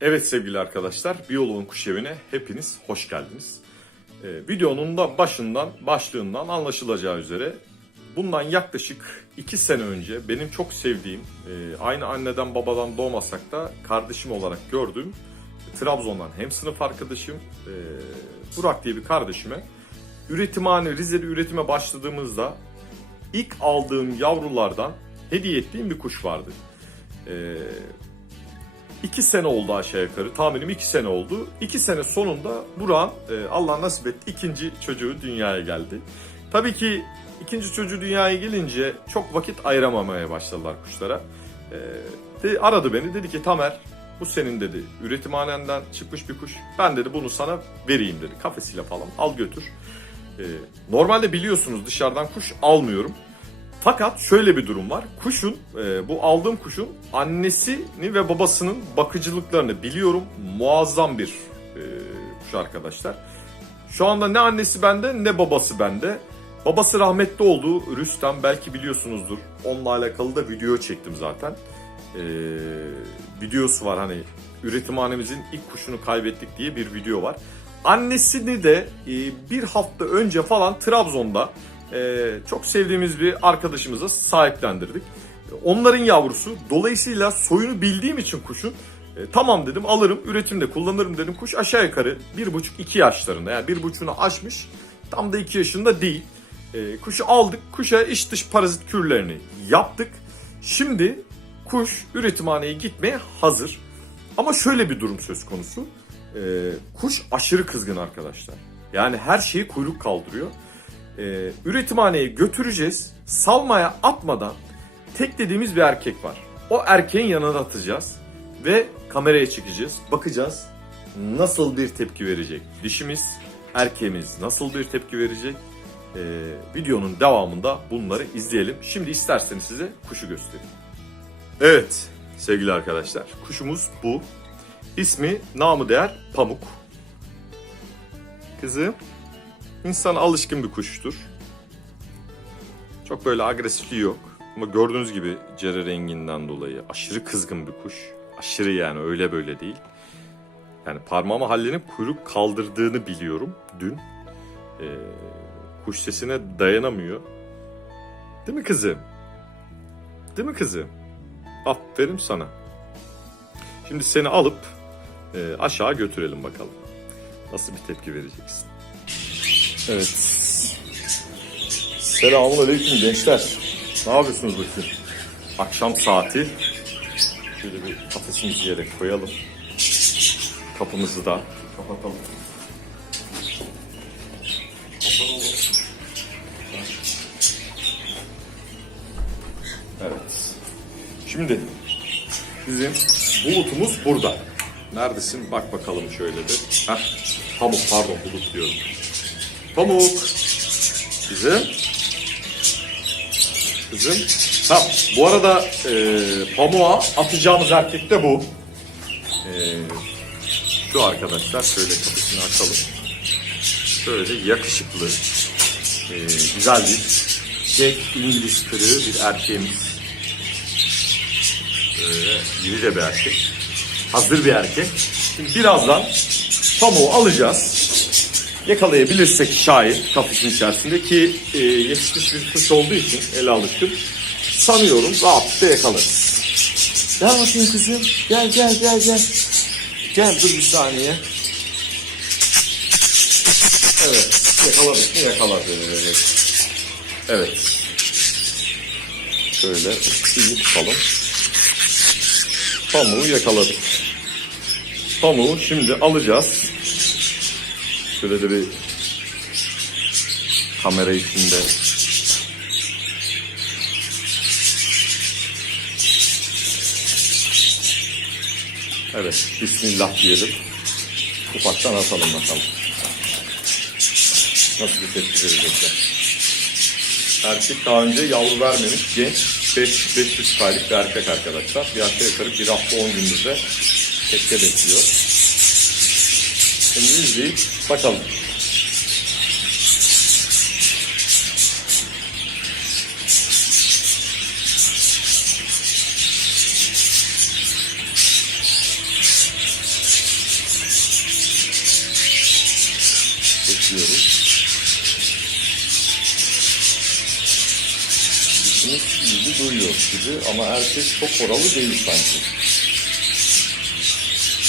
Evet sevgili arkadaşlar, Biyoloğun Kuş Evi'ne hepiniz hoş geldiniz. Ee, videonun da başından, başlığından anlaşılacağı üzere bundan yaklaşık 2 sene önce benim çok sevdiğim, e, aynı anneden babadan doğmasak da kardeşim olarak gördüğüm Trabzon'dan hem sınıf arkadaşım e, Burak diye bir kardeşime üretimhane Rize'de üretime başladığımızda ilk aldığım yavrulardan hediye ettiğim bir kuş vardı. Eee 2 sene oldu aşağı yukarı. Tahminim 2 sene oldu. 2 sene sonunda Burak'ın e, Allah nasip etti ikinci çocuğu dünyaya geldi. Tabii ki ikinci çocuğu dünyaya gelince çok vakit ayıramamaya başladılar kuşlara. E, de, aradı beni dedi ki Tamer bu senin dedi üretimhanenden çıkmış bir kuş. Ben dedi bunu sana vereyim dedi kafesiyle falan al götür. E, normalde biliyorsunuz dışarıdan kuş almıyorum. Fakat şöyle bir durum var. Kuşun, e, bu aldığım kuşun annesini ve babasının bakıcılıklarını biliyorum. Muazzam bir e, kuş arkadaşlar. Şu anda ne annesi bende ne babası bende. Babası rahmetli oldu. Rüstem belki biliyorsunuzdur. Onunla alakalı da video çektim zaten. E, videosu var hani üretimhanemizin ilk kuşunu kaybettik diye bir video var. Annesini de e, bir hafta önce falan Trabzon'da çok sevdiğimiz bir arkadaşımıza sahiplendirdik. Onların yavrusu. Dolayısıyla soyunu bildiğim için kuşun e, tamam dedim alırım üretimde kullanırım dedim. Kuş aşağı yukarı bir buçuk iki yaşlarında yani bir buçuğunu aşmış tam da iki yaşında değil. E, kuşu aldık kuşa iç dış parazit kürlerini yaptık. Şimdi kuş üretimhaneye gitmeye hazır. Ama şöyle bir durum söz konusu. E, kuş aşırı kızgın arkadaşlar. Yani her şeyi kuyruk kaldırıyor e, üretimhaneye götüreceğiz. Salmaya atmadan tek dediğimiz bir erkek var. O erkeğin yanına atacağız ve kameraya çekeceğiz. Bakacağız nasıl bir tepki verecek. Dişimiz, erkeğimiz nasıl bir tepki verecek. E, videonun devamında bunları izleyelim. Şimdi isterseniz size kuşu göstereyim. Evet sevgili arkadaşlar kuşumuz bu. İsmi namı değer Pamuk. Kızım İnsana alışkın bir kuştur. Çok böyle agresifliği yok. Ama gördüğünüz gibi cere renginden dolayı aşırı kızgın bir kuş. Aşırı yani öyle böyle değil. Yani parmağıma hallenip kuyruk kaldırdığını biliyorum dün. Ee, kuş sesine dayanamıyor. Değil mi kızım? Değil mi kızım? Aferin sana. Şimdi seni alıp e, aşağı götürelim bakalım. Nasıl bir tepki vereceksin? Evet. Selamun aleyküm gençler. Ne yapıyorsunuz bakayım? Akşam saati. Şöyle bir kafesimizi yere koyalım. Kapımızı da kapatalım. Evet. Şimdi bizim bulutumuz burada. Neredesin? Bak bakalım şöyle bir. Heh, pamuk pardon bulut diyorum. Pamuk. Kızım. Kızım. Ha, bu arada e, pamuğa atacağımız erkek de bu. E, şu arkadaşlar şöyle kapısını açalım. Şöyle yakışıklı, e, güzel bir Jack İngiliz kırığı bir erkeğimiz. Böyle de bir erkek. Hazır bir erkek. Şimdi birazdan pamuğu alacağız yakalayabilirsek şayet kafesin içerisinde ki e, yetişmiş bir kuş olduğu için ele alışkın sanıyorum rahatlıkla yakalarız. Gel bakayım kızım. Gel gel gel gel. Gel dur bir saniye. Evet. Yakaladık mı? Yakaladık. Evet. Şöyle iyi tutalım. Pamuğu yakaladık. Pamuğu şimdi alacağız. Şöyle de bir kamera içinde Evet, Bismillah diyelim. Ufaktan atalım bakalım. Nasıl bir tepki verecekler. Erkek daha önce yavru vermemiş genç 5 500 aylık bir erkek arkadaşlar. Bir aşağı yukarı bir hafta 10 gündür tekke bekliyor. Şimdi izleyip bakalım. Bekliyoruz. Sesimiz gibi gibi ama herkes çok oralı değil sanki.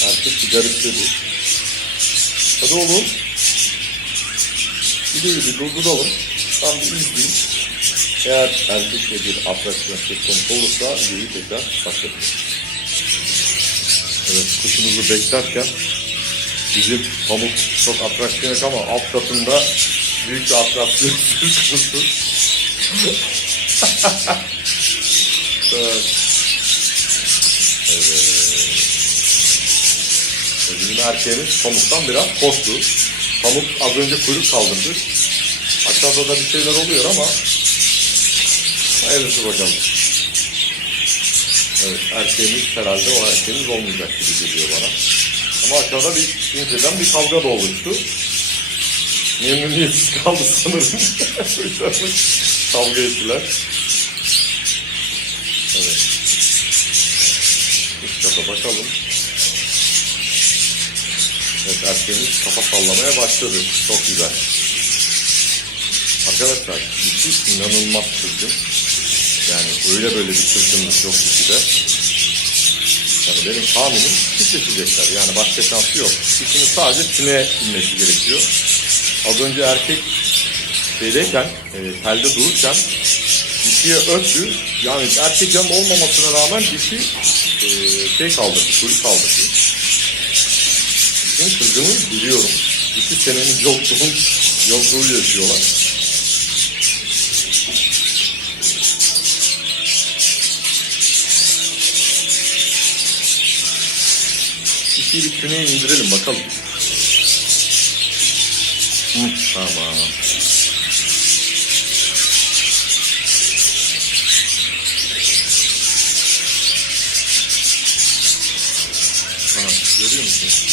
Herkes bir gariptedir. Hadi oğlum. Videoyu bir durduralım. Tam bir izleyin. Eğer erkekle bir atraksiyon söz konusu olursa videoyu tekrar başlatırız. Evet kuşumuzu beklerken bizim pamuk çok atraksiyon ama alt katında büyük bir atraksiyon söz konusu. evet. Evet. Bizim erkeğimiz pamuktan biraz korktu. Pamuk az önce kuyruk kaldırdı. Aşağıda da bir şeyler oluyor ama hayırlısı bakalım. Evet erkeğimiz herhalde o erkeğimiz olmayacak gibi geliyor bana. Ama aşağıda bir inceden bir kavga da oluştu. Memnuniyetsiz kaldı sanırım. kavga ettiler. Evet. Üst kata bakalım. Evet erkeğimiz kafa sallamaya başladı. Çok güzel. Arkadaşlar dişi inanılmaz kızgın. Yani öyle böyle bir kızgınlık yok dişide. Yani benim tahminim titreşecekler. Yani başka şansı yok. Dişinin sadece sineye inmesi gerekiyor. Az önce erkek şeydeyken, e, telde dururken dişiye öptü. Yani erkek yanında olmamasına rağmen dişi e, şey kaldırdı, kuyruk kaldırdı. Dişinin kızgınlığını biliyorum. İki senenin yokluğun, yokluğu yaşıyorlar. İkiyi bir küneye indirelim bakalım. Hı, tamam.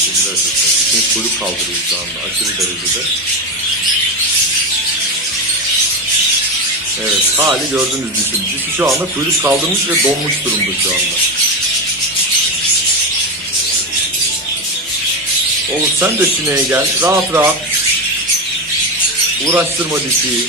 Sevgili arkadaşlar. Bütün kuyruk kaldırıyor şu anda aşırı derecede. Evet, hali gördünüz dişim. Dişi şu anda kuyruk kaldırmış ve donmuş durumda şu anda. Oğlum sen de sineye gel. Rahat rahat. Uğraştırma dişiyi.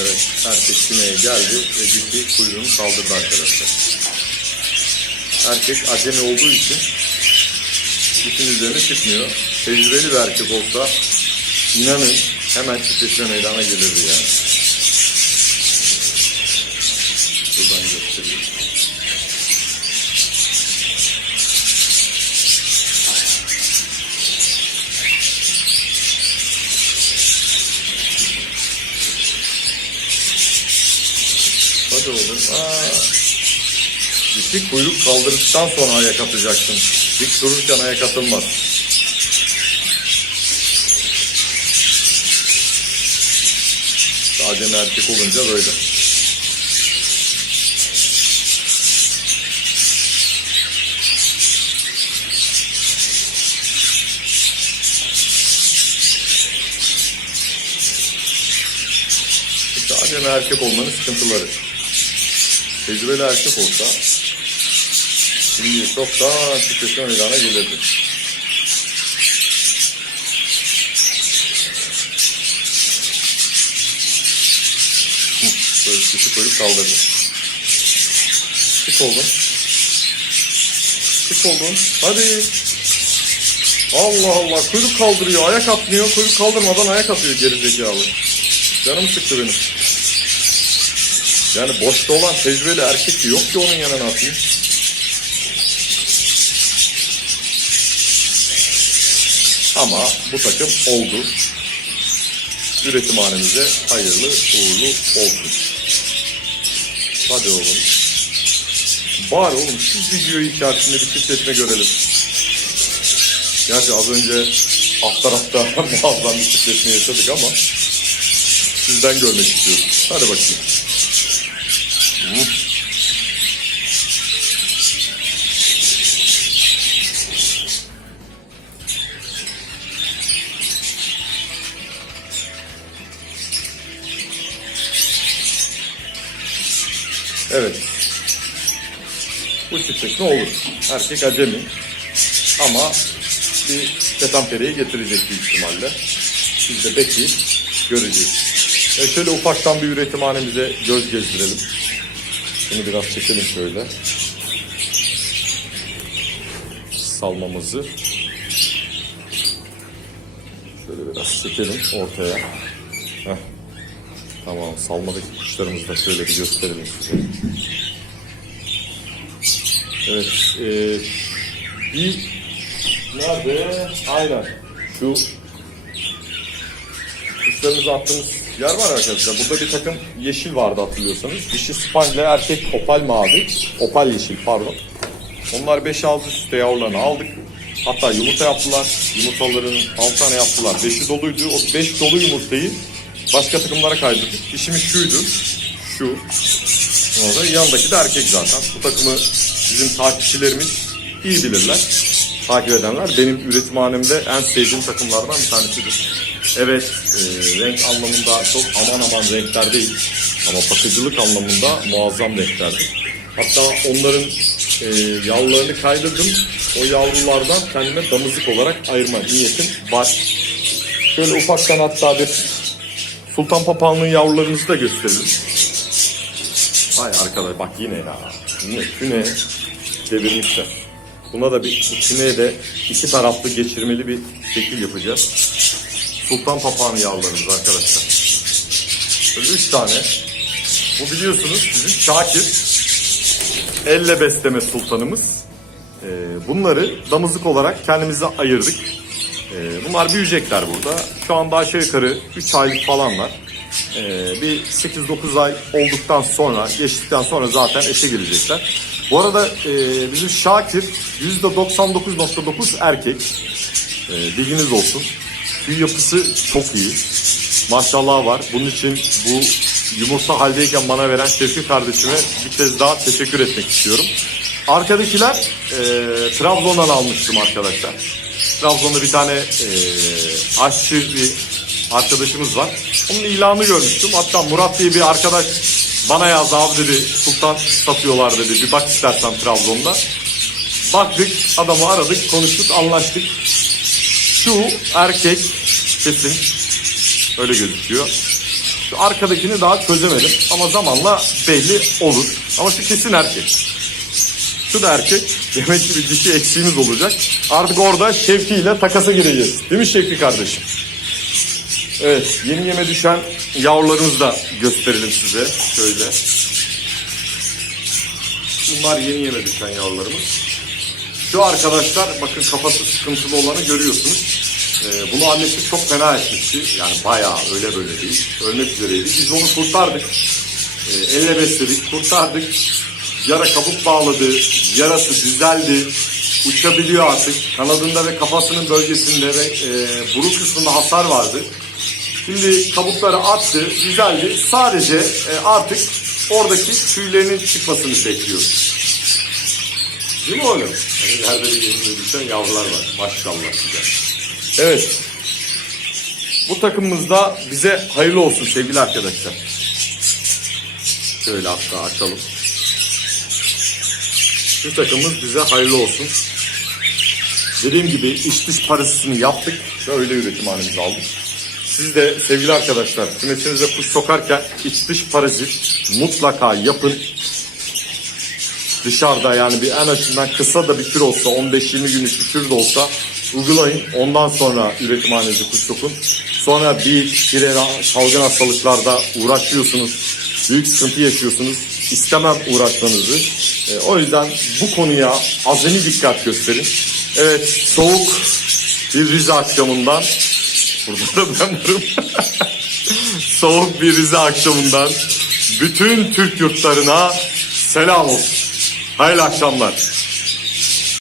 Evet, erkek sineye geldi ve dişi kuyruğunu kaldırdı arkadaşlar. Erkek acemi olduğu için dişin üzerine çıkmıyor. Tecrübeli bir erkek olsa inanın hemen titreşme meydana gelirdi yani. Buradan göstereyim. Hadi oğlum. Aa. Dişi kuyruk kaldırdıktan sonra ayak atacaksın. Dik dururken ayak atılmaz. Sadece erkek olunca böyle. Acemi erkek olmanın sıkıntıları. Tecrübeli erkek olsa şimdi çoktan titreşme meydana gelirdi. Böyle kuşu koyup kaldırdı. Çık oğlum. Çık oğlum. Hadi. Allah Allah kuyruk kaldırıyor. Ayak atmıyor. Kuyruk kaldırmadan ayak atıyor gerizekalı. Canım sıktı benim. Yani boşta olan tecrübeli erkek yok ki onun yanına atayım. Ama bu takım oldu. Üretimhanemize hayırlı uğurlu olsun. Hadi oğlum. Bari oğlum şu videoyu içerisinde bir titretme görelim. Gerçi az önce alt tarafta muazzam bir titretme yaşadık ama sizden görmek istiyorum. Hadi bakayım. Evet. bu çift tekne olur. Erkek acemi. Ama bir ketenpereyi getirecek büyük ihtimalle. Biz de bekleyip göreceğiz. E şöyle ufaktan bir üretimhanemize göz gezdirelim. Bunu biraz çekelim şöyle. Salmamızı. Şöyle biraz çekelim ortaya. Heh. Tamam salmadaki kuşlarımızı da şöyle bir gösterelim size. Evet. E, bir nerede? Aynen. Şu kuşlarımızı attığımız yer var arkadaşlar. Burada bir takım yeşil vardı hatırlıyorsanız. Dişi spangle erkek opal mavi. Opal yeşil pardon. Onlar 5-6 üstte yavrularını aldık. Hatta yumurta yaptılar. Yumurtaların 6 tane yaptılar. 5'i doluydu. O 5 dolu yumurtayı başka takımlara kaydırdık. İşimiz şuydu. Şu. Orada yandaki de erkek zaten. Bu takımı bizim takipçilerimiz iyi bilirler. Takip edenler. Benim üretimhanemde en sevdiğim takımlardan bir tanesidir. Evet, e, renk anlamında çok aman aman renkler değil. Ama bakıcılık anlamında muazzam renklerdir. Hatta onların e, yavrularını kaydırdım. O yavrulardan kendime damızlık olarak ayırma niyetim var. Şöyle ufaktan hatta bir Sultan Papağan'ın yavrularınızı da gösterelim. Ay arkadaş bak yine ya. Yine küne devirmişler. Buna da bir küneye de iki taraflı geçirmeli bir şekil yapacağız. Sultan Papağan'ı yavrularımız arkadaşlar. Böyle üç tane. Bu biliyorsunuz bizim Şakir. Elle besleme sultanımız. Ee, bunları damızlık olarak kendimize ayırdık. Ee, bunlar büyüyecekler burada. Şu anda aşağı yukarı 3 aylık falanlar. Ee, bir 8-9 ay olduktan sonra, geçtikten sonra zaten eşe gelecekler. Bu arada e, bizim Şakir %99.9 erkek. Ee, bilginiz olsun. Tüy yapısı çok iyi. Maşallah var. Bunun için bu yumurta haldeyken bana veren Şevki kardeşime bir kez daha teşekkür etmek istiyorum. Arkadakiler e, Trabzon'dan almıştım arkadaşlar. Trabzon'da bir tane e, aşçı bir arkadaşımız var. Onun ilanını görmüştüm. Hatta Murat diye bir arkadaş bana yazdı abi dedi Sultan satıyorlar dedi. Bir bak istersen Trabzon'da. Baktık adamı aradık konuştuk anlaştık. Şu erkek kesin öyle gözüküyor. Şu arkadakini daha çözemedim ama zamanla belli olur. Ama şu kesin erkek. Şu da erkek. Demek ki bir dişi eksiğimiz olacak. Artık orada Şevki ile takasa gireceğiz. Değil mi Şevki kardeşim? Evet, yeni yeme düşen yavrularımızı da gösterelim size. Şöyle. Bunlar yeni yeme düşen yavrularımız. Şu arkadaşlar bakın kafası sıkıntılı olanı görüyorsunuz. Ee, bunu annesi çok fena etmişti. Yani bayağı öyle böyle değil. Ölmek üzereydi. Biz onu kurtardık. Ee, elle besledik, kurtardık. Yara kabuk bağladı. Yarası düzeldi. Uçabiliyor artık. Kanadında ve kafasının bölgesinde ve e, burun kısmında hasar vardı. Şimdi kabukları attı, düzeldi. Sadece e, artık oradaki tüylerinin çıkmasını bekliyoruz. Değil mi oğlum? Yani ileride bir yeni düşen yavrular var. Maşallah size. Evet. Bu takımımızda bize hayırlı olsun sevgili arkadaşlar. Şöyle hatta açalım. Bu takımımız bize hayırlı olsun. Dediğim gibi iç dış parasını yaptık ve öyle üretimhanemizi aldık. Siz de sevgili arkadaşlar kümesinize kuş sokarken iç dış parazit mutlaka yapın. Dışarıda yani bir en açından kısa da bir tür olsa 15-20 günlük bir tür de olsa uygulayın. Ondan sonra üretimhanenizi kuş sokun. Sonra bir kire salgın hastalıklarda uğraşıyorsunuz. Büyük sıkıntı yaşıyorsunuz. İstemem uğraşmanızı. E, o yüzden bu konuya azami dikkat gösterin. Evet soğuk bir Rize akşamından Burada da ben varım. Soğuk bir Rize akşamından bütün Türk yurtlarına selam olsun. Hayırlı akşamlar.